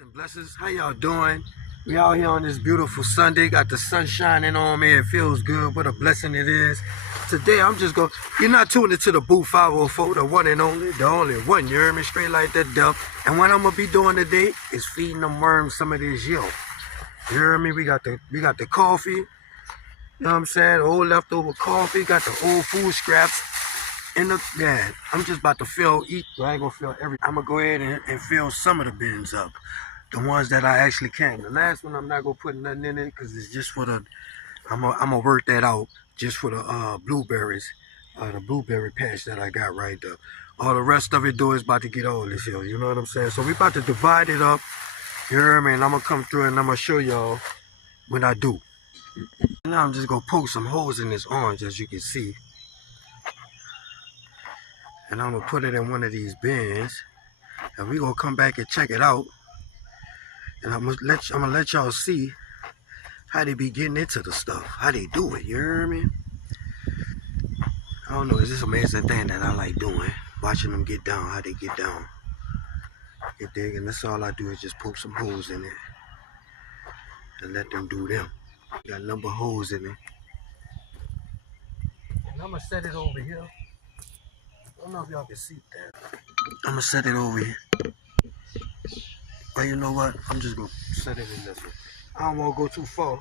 And blessings, how y'all doing? We out here on this beautiful Sunday, got the sun shining on me, it feels good, what a blessing it is. Today I'm just going, you're not tuned into the Boo 504, the one and only, the only one, you hear me, straight like that duck. And what I'm going to be doing today is feeding them worms some of this yolk. You hear me, we got the coffee, you know what I'm saying, old leftover coffee, got the old food scraps. In the, yeah, I'm just about to I ain't gonna fill everything. I'm gonna go ahead and fill some of the bins up. The ones that I actually can. The last one I'm not gonna put nothing in it because it's just for the, I'm gonna work that out just for the blueberries, the blueberry patch that I got right there. All the rest of it though is about to get all this here, you know what I'm saying? So we about to divide it up, you hear me? And I'm gonna come through and I'm gonna show y'all when I do. Now I'm just gonna poke some holes in this orange as you can see. And I'm gonna put it in one of these bins, and we gonna come back and check it out. And I'm gonna let y'all see how they be getting into the stuff, how they do it. You hear me? I don't know. It's this amazing thing that I like doing, watching them get down, how they get down. You dig? And that's all I do is just poke some holes in it and let them do them. Got a number of holes in it. And I'm gonna set it over here. I don't know if y'all can see that. I'm gonna set it over here. But you know what? I'm just gonna set it in this one. I don't wanna go too far.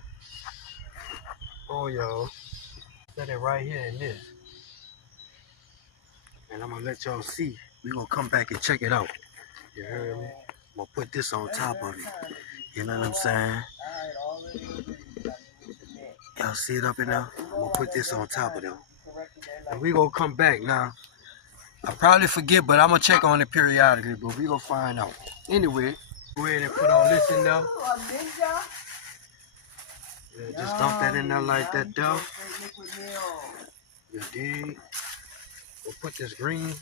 Oh y'all. Set it right here in this. And I'm gonna let y'all see. We're gonna come back and check it out. You heard me? I'm gonna put this on top of it. You know what I'm saying? Y'all see it up in there? I'm gonna put this on top of them. And we gonna come back now. I probably forget, but I'm gonna check on it periodically, but we gonna find out. Anyway, go ahead and put all this in there. Yeah, just dump that in there like that though. You dig? We'll put this green,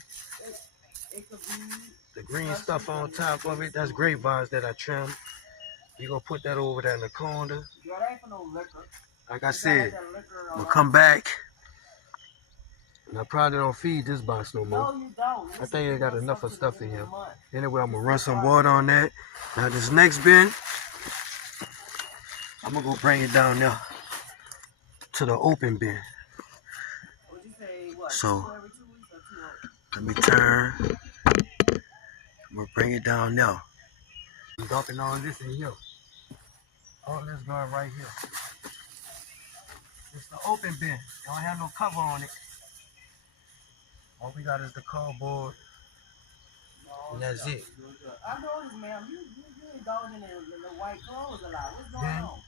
the green stuff on top of it. That's grapevines that I trimmed. We gonna put that over there in the corner. Like I said, we'll come back. And I probably don't feed this box no more. I think I got enough of stuff in here. Anyway, I'm gonna run some water on that. Now this next bin, I'm gonna go bring it down there to the open bin. So let me turn. I'm gonna bring it down now. I'm dumping all this in here. All this going right here. It's the open bin. Don't have no cover on it. All we got is the cardboard. And that's it. I noticed, man, you indulging in the white clothes a lot. What's going on?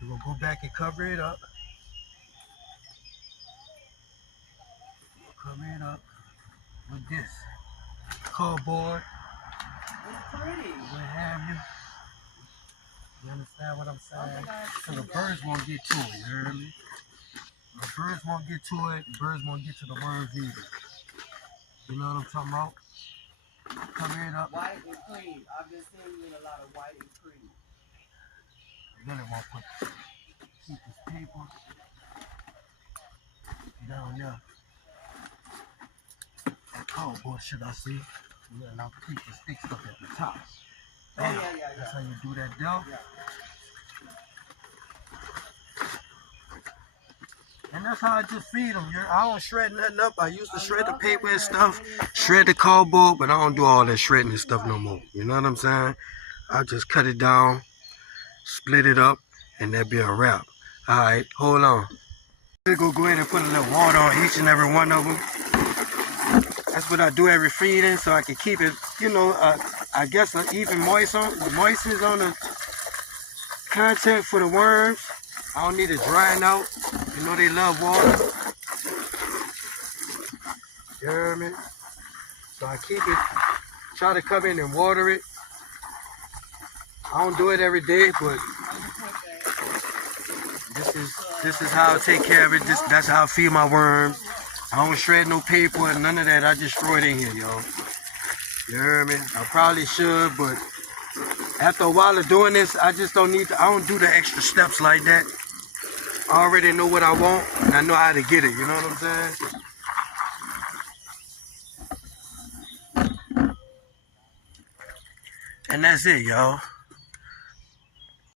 We're going to go back and cover it up. Cover it up with this cardboard. It's pretty. What have you. You understand what I'm saying? So the birds won't get to it, you heard me? The birds won't get to it, the birds won't get to the worms either. You know what I'm talking about? Cover it up. White and cream. I've been seeing you in a lot of white and cream. I really want to keep this paper down there. That cardboard, should I see? Yeah, now keep the stick stuff at the top. Yeah. That's how you do that dough. Yeah. And that's how I just feed them. I don't shred nothing up. I used to shred the paper and stuff, shred the cardboard, but I don't do all that shredding and stuff no more. You know what I'm saying? I just cut it down, split it up, and that'd be a wrap. All right, hold on. We're gonna go ahead and put a little water on each and every one of them. That's what I do every feeding, so I can keep it, you know, I guess even moistness on the content for the worms. I don't need it drying out. You know they love water. You hear me? So I keep it, try to come in and water it. I don't do it every day, but this is how I take care of it. That's how I feed my worms. I don't shred no paper and none of that. I just throw it in here, y'all. You hear me? I probably should, but after a while of doing this, I just don't need to, I don't do the extra steps like that. I already know what I want, and I know how to get it, you know what I'm saying? And that's it, y'all.